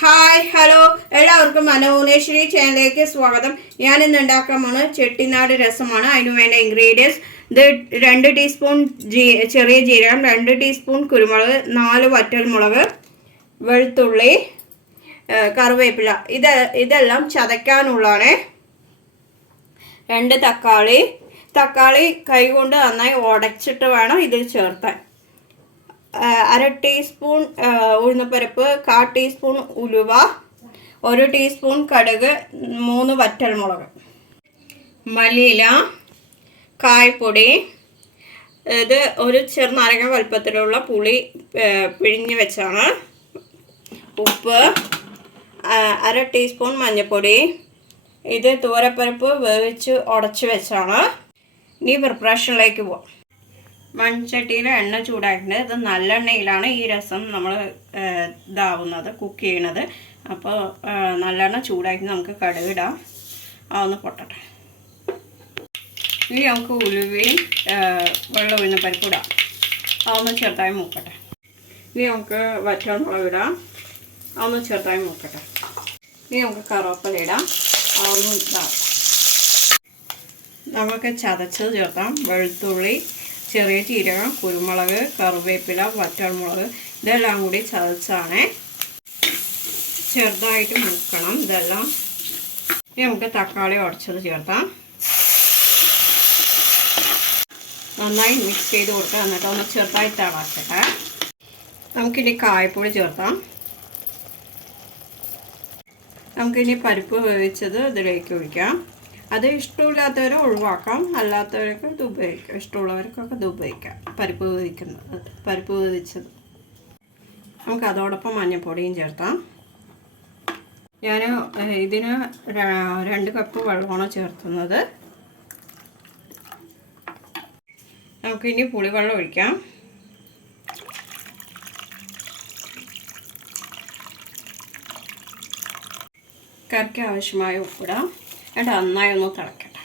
Hi hello എല്ലാവർക്കും അന്നപൂർണേശ്വരി ചാനലിലേക്ക് സ്വാഗതം. ഞാൻ ഇന്ന് ഉണ്ടാക്കാൻ പോകുന്നത് ചെട്ടിനാട് രസമാണ്. അതിന് വേണ്ട ഇൻഗ്രീഡിയൻസ് ഇത് 2 ടീസ്പൂൺ ചെറിയ ജീരകം, 2 ടീസ്പൂൺ കുരുമുളക്, 4 വറ്റൽമുളക്, വെളുത്തുള്ളി, കറിവേപ്പില. ഇതെല്ലാം ചതയ്ക്കാനുള്ളതാണ്. 2 തക്കാളി കൈ കൊണ്ട് നന്നായി ഉടച്ചിട്ട് വേണം ഇതിൽ ചേർത്താൻ. 1/2 ടീസ്പൂൺ ഉഴുന്നപ്പരിപ്പ്, 1/4 ടീസ്പൂൺ ഉലുവ, 1 ടീസ്പൂൺ കടുക്, 3 വറ്റൽമുളക്, മല്ലിയില, കായപ്പൊടി. ഇത് ഒരു ചെറുനാരങ്ങ വലുപ്പത്തിലുള്ള പുളി പിഴിഞ്ഞ് വെച്ചാണ്. ഉപ്പ്, 1/2 ടീസ്പൂൺ മഞ്ഞൾപ്പൊടി. ഇത് തൂരപ്പരിപ്പ് വേവിച്ച് ഉടച്ച് വെച്ചാണ്. ഇനി പ്രിപ്പറേഷനിലേക്ക് പോവാം. മൺചട്ടിയിൽ എണ്ണ ചൂടായിട്ടുണ്ട്. ഇത് നല്ലെണ്ണയിലാണ് ഈ രസം നമ്മൾ കുക്ക് ചെയ്യണത്. അപ്പോൾ നല്ലെണ്ണ ചൂടായിട്ട് നമുക്ക് കടുകിടാം. അതൊന്ന് പൊട്ടട്ടെ. ഇനി നമുക്ക് ഉലുവയും വെള്ളം ഒഴിഞ്ഞ പരിപ്പ് ഇടാം. അതൊന്ന് ചെറുതായി മൂക്കട്ടെ. ഇനി നമുക്ക് വറ്റൽമുളക് ഇടാം. അതൊന്ന് ചെറുതായി മൂക്കട്ടെ. ഇനി നമുക്ക് കറിവേപ്പില ഇടാം. അതൊന്ന് ഇടാം. നമുക്ക് ചതച്ചത് ചേർത്താം. വെളുത്തുള്ളി, ചെറിയ ജീരകം, കുരുമുളക്, കറിവേപ്പില, വറ്റൽമുളക് ഇതെല്ലാം കൂടി ചതച്ചാണ്. ചെറുതായിട്ട് മുക്കണം ഇതെല്ലാം. ഇനി നമുക്ക് തക്കാളി ഉടച്ചത് ചേർത്താം. നന്നായി മിക്സ് ചെയ്ത് കൊടുക്കുക. എന്നിട്ട് ഒന്ന് ചെറുതായി തിളക്കട്ടെ. നമുക്കിനി കായപ്പൊടി ചേർത്താം. നമുക്കിനി പരിപ്പ് വേവിച്ചത് ഇതിലേക്ക് ഒഴിക്കാം. അത് ഇഷ്ടമില്ലാത്തവരെ ഒഴിവാക്കാം, അല്ലാത്തവർക്ക് ഇത് ഉപയോഗിക്കാം. ഇഷ്ടമുള്ളവർക്കൊക്കെ ഇത് ഉപയോഗിക്കാം. പരിപ്പ് വേവിച്ചത്. നമുക്ക് അതോടൊപ്പം മഞ്ഞൾപ്പൊടിയും ചേർത്താം. ഞാൻ ഇതിന് 2 കപ്പ് വെള്ളമാണ് ചേർത്തുന്നത്. നമുക്കിനി പുളിവെള്ളം ഒഴിക്കാം. കറിക്ക് ആവശ്യമായ ഉപ്പിടാം. എന്നിട്ട് നന്നായി ഒന്ന് തിളക്കട്ടെ.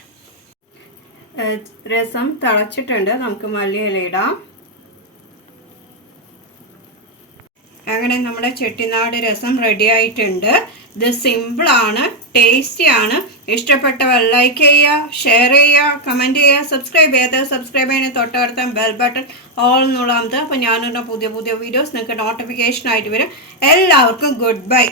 രസം തിളച്ചിട്ടുണ്ട്. നമുക്ക് മല്ലിയില ഇടാം. അങ്ങനെ നമ്മുടെ ചെട്ടിനാട് രസം റെഡി ആയിട്ടുണ്ട്. ഇത് സിമ്പിളാണ്, ടേസ്റ്റിയാണ്. ഇഷ്ടപ്പെട്ടവർ ലൈക്ക് ചെയ്യുക, ഷെയർ ചെയ്യുക, കമൻറ്റ് ചെയ്യുക. സബ്സ്ക്രൈബ് ചെയ്യാത്തത് സബ്സ്ക്രൈബ് ചെയ്യുന്ന തൊട്ടടുത്ത ബെൽ ബട്ടൺ ഓൾ എന്നുള്ളത്. അപ്പോൾ ഞാനുള്ള പുതിയ വീഡിയോസ് നിങ്ങൾക്ക് നോട്ടിഫിക്കേഷൻ ആയിട്ട് വരും. എല്ലാവർക്കും ഗുഡ് ബൈ.